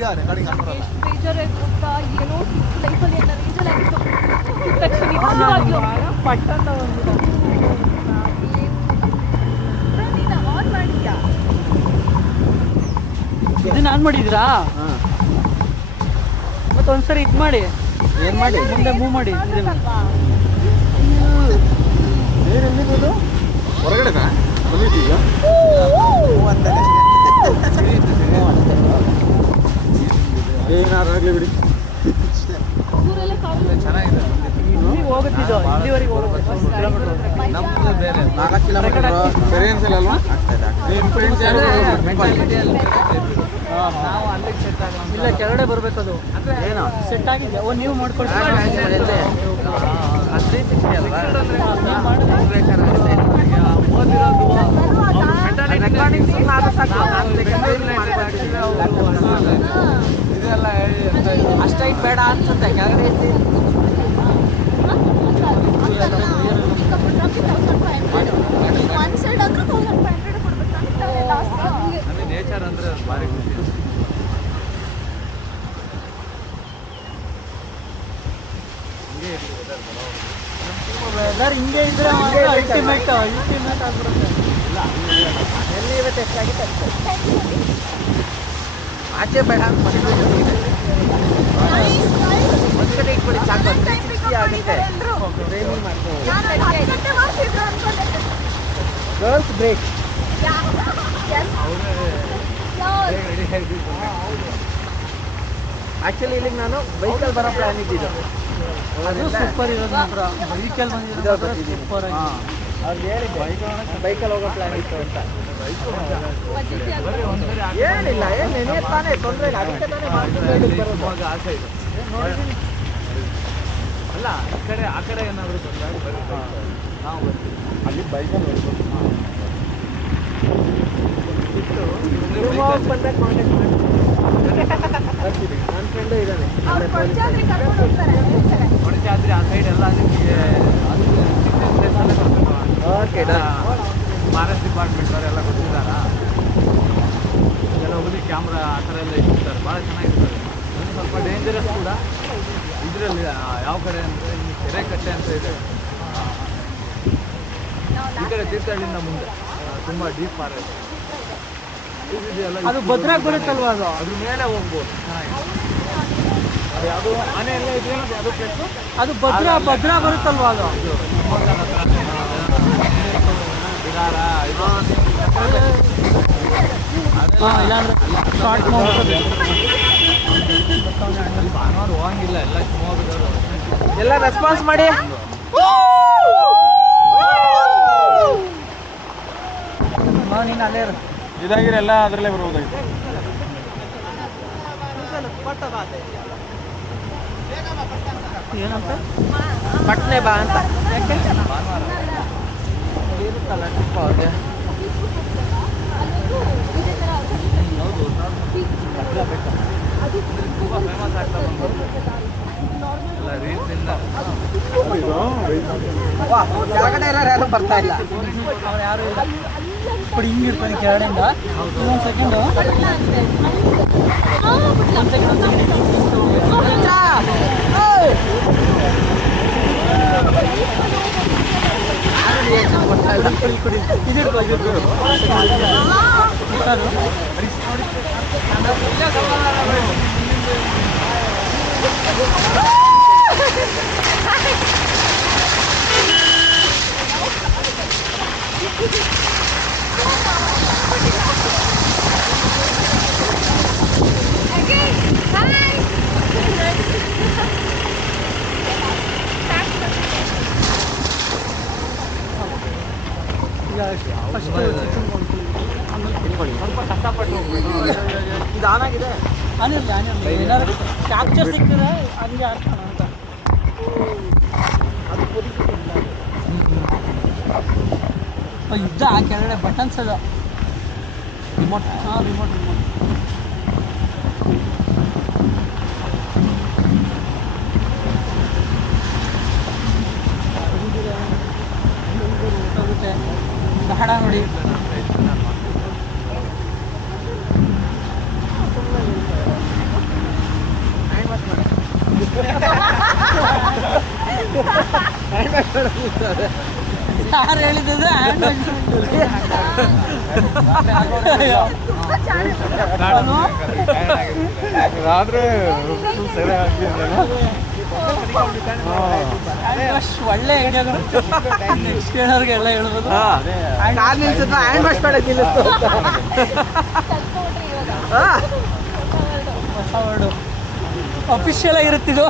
Video recording ಆಗ್ತಾರಲ್ಲ ಎಷ್ಟು ಬೇಜಾರಾಗಿ ಗೊತ್ತಾ ಏನೋ ಲೈಫಲ್ಲಿ ಎಲ್ಲ ರೀಸನ್ ಆಗಿತ್ತು ಪಟ್ಟಂತ ನೀನು ಆನ್ ಮಾಡಿದ್ಯಾ ಇದನ್ನ ಆನ್ ಮಾಡಿದ್ರಾ ಮತ್ತೊಂದ್ಸರಿ ಇದು ಮಾಡಿ ಏನು ಮಾಡಿ ಮುಂದೆ ಮೂವ್ ಮಾಡಿ ಏನು ಎಲ್ಲಿದ್ದು ಹೊರಗಡೆನಾ ಬಂದಿದ್ದೀಗ ಏನಾರು ಆಗಲಿ ಬಿಡಿ ಊರೆಲ್ಲ ಕಾಡು ಚೆನ್ನಾಗಿದೆ ಇಲ್ಲಿ ಹೋಗುತ್ತಿದ್ದು ಇಲ್ಲಿವರೆಗೆ ಹೋಗ್ಬೇಕು ಕಿಲೋಮೀಟರ್ ನಮ್ಮದು ಬೇರೆ 4 ಕಿಲೋಮೀಟರ್ ಎಕ್ಸ್ಪೀರಿಯನ್ಸ್ ಇಲ್ಲ ಅಲ್ವಾ ನಿಮ್ಮ ಫ್ರೆಂಡ್ಸ್ ಯಾರು ನಾವು ಅಲ್ಲಿಗೆ ಸೆಟ್ ಆಗ ಇಲ್ಲ ಕೆಳಗಡೆ ಬರ್ಬೇಕು ಅದು ಏನೋ ಸೆಟ್ ಆಗಿದೆ ಓ ನೀವು ಮಾಡ್ಕೊಳ್ತೀವಿ ಇದೆಲ್ಲ ಅಷ್ಟೈಟ್ ಬೇಡ ಅನ್ಸುತ್ತೆ ಕೆಳಗಡೆ ಒನ್ ಸೈಡ್ ಅಂದ್ರೆ 1500 ಕೊಡ್ಬೇಕು ನಮಗೆ ನೇಚರ್ ಅಂದ್ರೆ ಭಾರಿ ಖುಷಿ ವೆದರ್ ಹಿಂಗೆ ಇದ್ರೆ ಅಲ್ಟಿಮೇಟ್ ಆಗ್ಬಿಡುತ್ತೆ ಎಲ್ಲಿ ಇರುತ್ತೆ ಎಷ್ಟಾಗಿತ್ತು ಆಚೆ ಬೇಡ ಒಂದು ಕಡೆ ಇಟ್ಕೊಳ್ಳಿ ಸಾಕು 360 ಆಗುತ್ತೆ ಟ್ರೈನಿಂಗ್ ಮಾಡ್ತೀವಿ ಗರ್ಲ್ಸ್ ಬ್ರೇಕ್ ಆಕ್ಚುಲಿ ಇಲ್ಲಿಗೆ ನಾನು ಬೈಕಲ್ಲಿ ಬರೋ ಪ್ಲಾನ್ ಇದ್ದಿದ್ದು ಸೂಪರ್ ಇರೋದು ಮಾತ್ರ ಬೈಕಲ್ಲಿ ಬಂದಿರೋದು ಸೂಪರ್ ಆಗಿ ಅವ್ರಿಗೆ ಹೇಳಿದ್ದೆ ಬೈಕಲ್ಲಿ ಹೋಗೋ ಪ್ಲಾನ್ ಇತ್ತು ಅಂತ ಏನಿಲ್ಲ ಏನು ನೆನೆ ತಾನೇ ತೊಂದರೆ ಇಲ್ಲ ಅದಕ್ಕೆ ತಾನೇ ಬರೋದು ಆಸೆ ಇದೆ ಅಲ್ಲ ಈ ಕಡೆ ಆ ಕಡೆ ಏನಾದರೂ ಬಂದಾಗ ನಾವು ಬರ್ತೀವಿ ಅಲ್ಲಿ ಬೈಕಲ್ಲಿ ಬರ್ಬೋದು ಬಂದಾಗ ಕಾಂಟ್ಯಾಕ್ಟ್ ಮಾಡಿ ಬರ್ತೀವಿ ನನ್ನ ಫ್ರೆಂಡು ಇದ್ದಾನೆ ಕೊಡಚಾದ್ರಿ ಆ ಸೈಡ್ ಎಲ್ಲ ನಿಮಗೆ ಓಕೆ ಫಾರೆಸ್ಟ್ ಡಿಪಾರ್ಟ್ಮೆಂಟ್ ಅವರೆಲ್ಲ ಗೊತ್ತಿದ್ದಾರಾ ಎಲ್ಲ ಹೋಗಿ ಕ್ಯಾಮ್ರಾ ಆ ಥರ ಎಲ್ಲ ಇಟ್ಟಿರ್ತಾರೆ ಭಾಳ ಚೆನ್ನಾಗಿರ್ತಾರೆ ಒಂದು ಸ್ವಲ್ಪ ಡೇಂಜರಸ್ ಕೂಡ ಇದರಲ್ಲಿ ಯಾವ ಕಡೆ ಅಂದರೆ ಈ ಕೆರೆಕಟ್ಟೆ ಅಂತ ಇದೆ ಈ ಕಡೆ ತೀರ್ಥಹಳ್ಳಿಯಿಂದ ಮುಂದೆ ತುಂಬ ಡೀಪ್ ಫಾರೆಸ್ಟ್ ಅದು ಭದ್ರಾಗ ಬರುತ್ತಲ್ವಾ ಅದು ಅದ್ರ ಮೇಲೆ ಹೋಗ್ಬೋದು ಅದು ಯಾವುದು ಆನೆ ಎಲ್ಲ ಇದೆ ಅದು ಪ್ಲೇಸು ಅದು ಭದ್ರಾ ಬರುತ್ತಲ್ವಾ ಅದು ಬಿಡಾರ ಇದು ಇಲ್ಲಾಂದ್ರೆ ಸ್ಟಾರ್ಟ್ ಮಾಡ್ಬೋದು ಭಾನುವಾರ ಹೋಗಂಗಿಲ್ಲ ಎಲ್ಲ ಶಿವಮೊಗ್ಗದವರು ಎಲ್ಲ ರೆಸ್ಪಾನ್ಸ್ ಮಾಡಿ ನೀನು ಅಲ್ಲೇ ಇರು ಇದಾಗಿರೆಲ್ಲ ಅದರಲ್ಲೇ ಬರುವುದಾಗಿತ್ತು ಏನಂತ ಪಟ್ನೆ ಬಾ ಅಂತ ಯಾಕೆ ಭಾನುವಾರ ಇರುತ್ತಲ್ಲ ಟ್ರಿಪ್ ಅವ್ರಿಗೆ ಹೌದು ತುಂಬ ಫೇಮಸ್ ಆಗ್ತಾ ಬಂದು ಎಲ್ಲ ರೀತಿಯಿಂದ ಕೆಳಗಡೆ ಇರೋರು ಯಾರು ಬರ್ತಾ ಇಲ್ಲ ಅವ್ರು ಯಾರು ಇಲ್ಲ ಕೊಡಿ ಹಿಂಗಿರ್ತಾನೆ ಕೆಳಗಡೆಯಿಂದ ಒಂದು ಸೆಕೆಂಡು ಸ್ವಲ್ಪ ಕಷ್ಟಪಟ್ಟು ಹೋಗ್ಬೇಕು ಇದು ಆನ್ ಆಗಿದೆ ಆನಿರಲಿ ಏನಾದ್ರು ಕ್ಯಾಪ್ಚರ್ ಸಿಕ್ಕಿದ್ರೆ ಹಂಗೆ ಆಡ್ತಾನ ಅಂತ ಅದು ಇದ್ದ ಆ ಕೆಳಗಡೆ ಬಟನ್ಸ್ ಅದು ರಿಮೋಟ್ ರಿಮೋಟ್ ಹೊರಟೋಗುತ್ತೆ ಬೇಡ ನೋಡಿ ಯಾರು ಹೇಳಿದ್ರೆ ಆದ್ರೆ ಒಳ್ಳೆ ಐಡಿಯಾಗಳು ನೆಕ್ಸ್ಟ್ ಏನಾದ್ರು ಎಲ್ಲ ಹೇಳ್ಬೋದು. ಕಾರ್ ನಿಲ್ಸಿದ್ರು ಹ್ಯಾಂಡ್ ವಾಶ್ ಮಾಡಕ್ಕೆ ನಿಲ್ಲಿಸ್ತು. ಹೊಸ ವರ್ಡು ಅಫಿಷಿಯಲ್ ಆಗಿರುತ್ತಿದ್ದು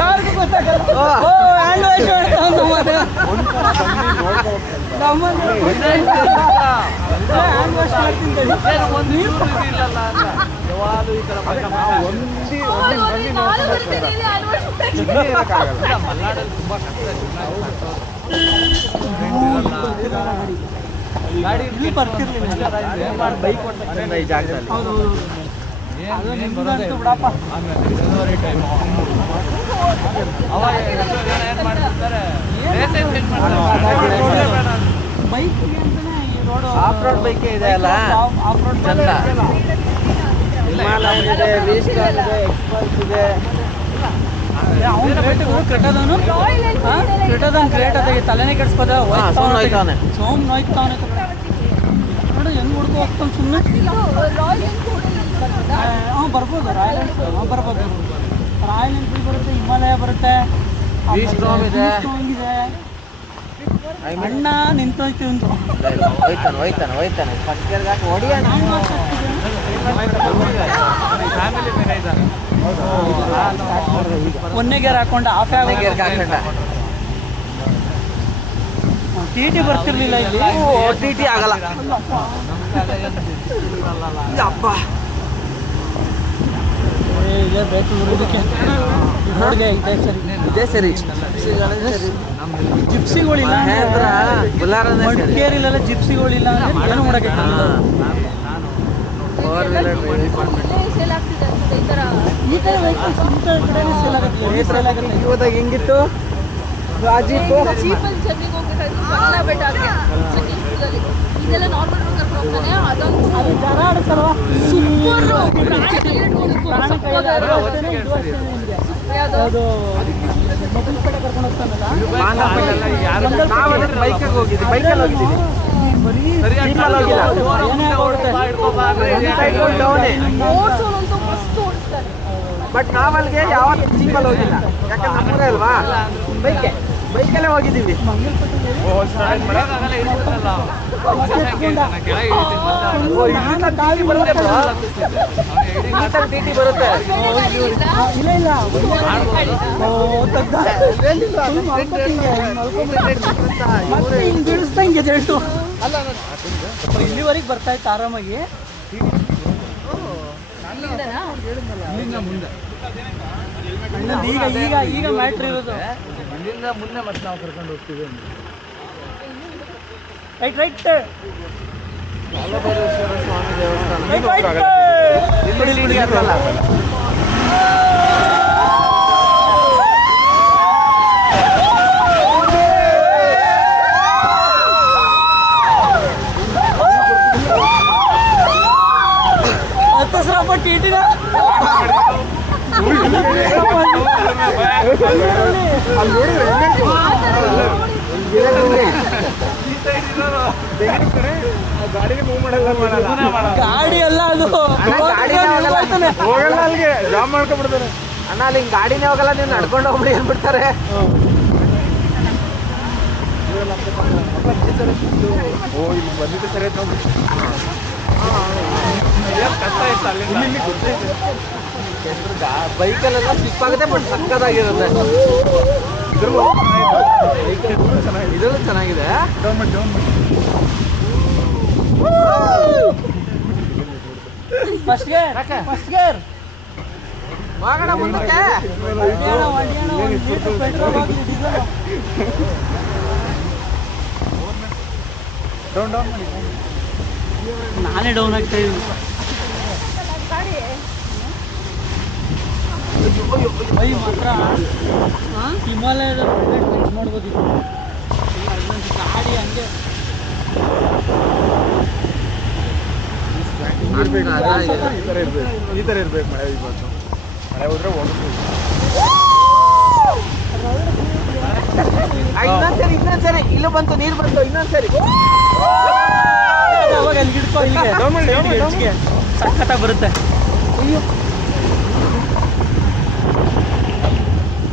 ಯಾರಿಗೂ ಗೊತ್ತಾಗಲ್ಲ. ಹ್ಯಾಂಡ್ ವಾಶ್ ಹ್ಯಾಂಡ್ ವಾಶ್ ಮಾಡ್ತೀನಿ. ಮಲ್ನಾಡಲ್ಲಿ ತುಂಬಾ ಕಷ್ಟ ಗಾಡಿ ಇಲ್ಲಿ ಬರ್ತಿರ್ಲಿಲ್ಲ. ಬೈಕ್ ಓಡ್ತಾ ಈ ಜಾಗದಲ್ಲಿ ಬಿಡಪ್ಪ. ಆಮೇಲೆ ಟೈಮ್ ಅವಾಗ ಏನು ಮಾಡ್ತಿರ್ತಾರೆ ಬೈಕ್ಗೆ ಅಂತಾನೆ ಈ ರೋಡು ಆಫ್ ರೋಡ್ ಬೈಕೇ ಇದೆ ಅಲ್ಲ, ಆಫ್ ರೋಡ್ ಚಂದ. ಹಿಮಾಲಯನ್ ಇದೆ, ವಿಸ್ಟಾನ್ ಇದೆ, ಎಕ್ಸ್ಪಲ್ಸ್ ಇದೆ. ಕ್ರೆಟಾದವನು ಗ್ರೇಟ್ ಅದ ತಲೆನೇ ಕೆಡ್ಸ್ಕೋದ. ಸುಮ್ನೆ ಹೋಯ್ತಾವ್ನೆ. ಸೋಮ್ ನೋಯ್ತಾವನೆ ನೋಡು ಹೆಂಗ್ ಹುಡ್ಕೋ ಹೋಗ್ತಾನೆ ಸುಮ್ಮನೆ. ಬರ್ಬೋದು ರಾಯಲ್ ಎನ್ಫೀಲ್ಡ್ ಬರ್ಬೋದು. ರಾಯಲ್ ಎನ್ಫೀಲ್ಡ್ ಬರುತ್ತೆ, ಹಿಮಾಲಯ ಬರುತ್ತೆ, ವಿಸ್ಟಾನ್ ಇದೆ. ಅಣ್ಣ ನಿಂತೋಯ್ತು ಒಂದು ಹೋಯ್ತಾನೆ ಫಸ್ಟ್ ಗೇರ್ಗೆ ಹಾಕಿ ಹೊಡಿಯೋಣ. ಫ್ಯಾಮಿಲಿ ಬೇರೆ ಇದ್ದಾರೆ. ಒಂದೇ ಗೇರ್ ಹಾಕೊಂಡು ಆಫೇ ಗೇರ್ಗೆ ಹಾಕೊಂಡ ಟಿ ಟಿ ಬರ್ತಿರ್ಲಿಲ್ಲ ಇಲ್ಲಿ. ಟಿ ಟಿ ಆಗಲ್ಲ. ಅಪ್ಪ ಇದೇ ಬೇಕು ಇದಕ್ಕೆ ರೋಡ್ಗೆ ಇದೇ ಸರಿ. ಜಿಪ್ಸಿಗಳಿಲ್ಲ ಮಡಿಕೇರಿಲೆಲ್ಲ ಜಿಪ್ಸಿಗಳಿಲ್ಲ ಅಂದ್ರೆ ಏನು ಮಾಡೋಕ್ಕೆ ಈ ಥರ ವೆಹಿಕಲ್ಸ್ ಇಂಥ ಕಡೆನೇ ಸೇಲ್ ಆಗುತ್ತೆ. ಇವತ್ತಾಗ ಹೆಂಗಿತ್ತು ಜೀಪಲ್ಲಿ ಚೆನ್ನೈಗೆ ಹೋಗ್ಬೇಕಾದ್ರೆ ಬೆಟ್ಟ ಇದೆಲ್ಲ ನಾರ್ಮಲ್ ರೋಡ್ ಕರ್ಕೊಂಡು ಹೋಗ್ತಾನೆ. ಅದೊಂದು ಅದು ಜನ ಆಡುತ್ತಲ್ವಾ ಸೂಪರ್ ಅದು ಮೊದಲಪೇಟೆ ಕರ್ಕೊಂಡು ಹೋಗ್ತಾನಲ್ಲ. ನಾವು ಬೈಕಾಗಿ ಹೋಗಿದ್ವಿ, ಬೈಕಲ್ಲಿ ಹೋಗಿದ್ದೀವಿ. ಓಡಿಸೋನಂತೂ ಮಸ್ತ್ ಓಡಿಸ್ತಾರೆ. ಬಟ್ ನಾವಲ್ಲಿಗೆ ಯಾವತ್ತೂ ಜೀಪಲ್ಲಿ ಹೋಗಿಲ್ಲ, ಯಾಕಂದ್ರೆ ನಮ್ಮೂರೇ ಅಲ್ವಾ. ಬೈಕಲ್ಲೇ ಹೋಗಿದ್ದೀವಿ. ಟಿ ಟಿ ಬರುತ್ತೆ. ಇಲ್ಲ ಮತ್ತೆ ಹಿಂಗೆ ಬೀಳಿಸ್ತಾ ಹಿಂಗೆ ಜಲ್ಟು ಇಲ್ಲಿವರೆಗೆ ಬರ್ತಾ ಇತ್ತು ಆರಾಮಾಗಿ. ಈಗ ಈಗ ಈಗ ಮ್ಯಾಟ್ರ್ ಇರೋದು ಇಲ್ಲಿಂದ ಮುಂದೆ ಮತ್ತೆ ನಾವು ಕರ್ಕೊಂಡು ಹೋಗ್ತೀವಿ. ರೈಟ್ ರೈಟ್ ಕಾಲಭೈರೇಶ್ವರ ಸ್ವಾಮಿ ದೇವಸ್ಥಾನ ಇಲ್ಲಿ ಹತ್ತಸ್ರಪ್ಪ ಟಿಟಿನ ಗಾಡಿ ಅಲ್ಲ ಅದು ಹೋಗಲ್ಲ, ಅಲ್ಲಿಗೆ ಜಾಮ್ ಮಾಡ್ಕೊಂಡ್ಬಿಡ್ತಾರೆ ಅಣ್ಣ. ಅಲ್ಲಿ ಹಿಂಗೆ ಗಾಡಿನೇ ಹೋಗಲ್ಲ, ನೀವು ನಡ್ಕೊಂಡು ಹೋಗ್ಬಿಡಿ ಅಂದ್ಬಿಡ್ತಾರೆ. ಇಲ್ಲಿ ಬಂದಿದ್ದು ಸರಿ ಕಷ್ಟ ಇತ್ತು ಅಲ್ಲಿ ಬೈಕಲ್ಲೆಲ್ಲ ಸ್ಲಿಪ್ ಆಗುತ್ತೆ, ಬಟ್ ಸಕ್ಕದಾಗಿರುತ್ತೆ. ಇದರಲ್ಲೂ ಚೆನ್ನಾಗಿದೆ. ಫಸ್ಟ್ ಗೇರ್ ಹೋಗೋಣ ಮುಂದಕ್ಕೆ. ನಾನೇ ಡೌನ್ ಆಗ್ತಾ ಇದ್ದೀನಿ. ಬೈ ಮಾತ್ರ ಹಿಮಾಲಯದ ಇದು ಮಾಡ್ಬೋದಿತ್ತು. ಗಾಡಿ ಹಂಗೆ ಈ ಥರ ಇರ್ಬೇಕು. ಮಳೆ ಇವತ್ತು ಮಳೆ ಹೋದ್ರೆ ಹೋಗ್ಬೇಕು. ಇನ್ನೊಂದ್ಸರಿ ಇಲ್ಲೂ ಬಂತು, ನೀರು ಬಂತು, ಇನ್ನೊಂದ್ಸರಿ. ಅವಾಗ ಅಲ್ಲಿ ಹಿಡ್ಕೊ, ಇಲ್ಲಿಗೆ ಸಖತ್ತಾಗಿ ಬರುತ್ತೆ. ಅಯ್ಯೋ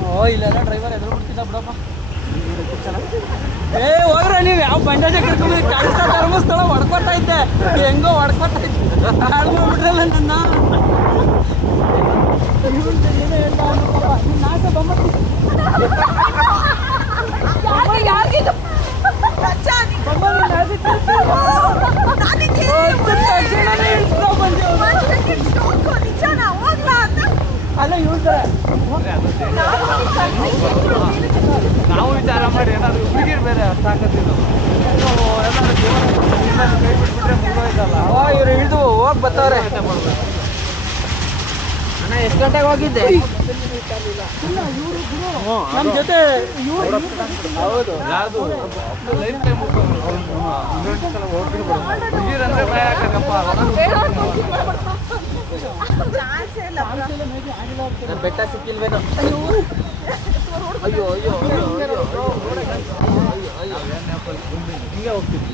ಓ, ಇಲ್ಲೆಲ್ಲ ಡ್ರೈವರ್ ಎದುರು ಬಿಡ್ತಿದ್ದ ಬಿಡಪ್ಪ. ಏ ಹೋಗ್ರ ನೀವು ಯಾವ ಬಂಡಾಜ ಕರ್ಕೊಂಡು ಕಳ್ಸ ಧರ್ಮಸ್ಥಳ ಹೊಡ್ಕೊತಾ ಇದ್ದೆ, ಹೆಂಗೋ ಹೊಡ್ಕೊತಾ ಇದ್ದೆ, ಹಾಳು ಮಾಡ್ಬಿಟ್ರಲ್ಲ ನನ್ನ. ನಾಶ ಬೊಮ್ಮಟ್ಟಿ ಅಲ್ಲ ಇಳ್ತಾರೆ. ನಾವು ವಿಚಾರ ಮಾಡಿ ಏನಾದ್ರು ಹುಡುಗಿರು ಬೇರೆ ಸಾಕತ್ತಿಲ್ಲ, ಎಲ್ಲರೂ ಜೀವನ ಕೈ ಬಿಟ್ಬಿಟ್ರೆ ಮುಗಿದೋಯ್ತಲ್ಲ. ಇವ್ರು ಇಳಿದು ಹೋಗಿ ಬರ್ತಾವ್ರೆ. ಅಣ್ಣ ಎಷ್ಟು ಗಂಟೆಗೆ ಹೋಗಿದ್ದೆ? ನಮ್ಮ ಜೊತೆ ಹೌದು. ಯಾವುದು ಲೈಫ್ ಟೈಮ್ ಹುಡುಗಿರಂದ್ರೆ ಭಯ ಹಾಕಪ್ಪ. ನನ್ನ ಬೆಟ್ಟ ಸಿಕ್ಕಿಲ್ವೇನೋ. ಅಯ್ಯೋ ಅಯ್ಯೋ ಹಿಂಗೆ ಹೋಗ್ತಿದ್ವಿ,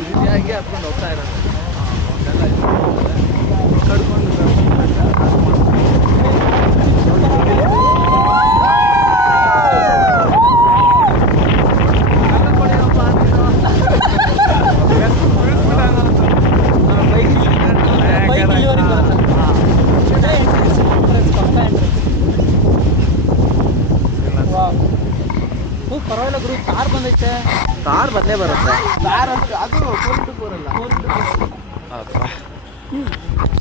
ಈ ರೀತಿಯಾಗಿ ಹತ್ಕೊಂಡು ಹೋಗ್ತಾ ಇರೋದು. ಕಡ್ಕೊಂಡು ಪರವಾಗಿಲ್ಲ ಗುರು, ಕಾರ್ ಬಂದೈತೆ. ಕಾರ್ ಬಂದೇ ಬರುತ್ತೆ. ಕಾರ್ ಅದು 4x4 ಅಲ್ಲ.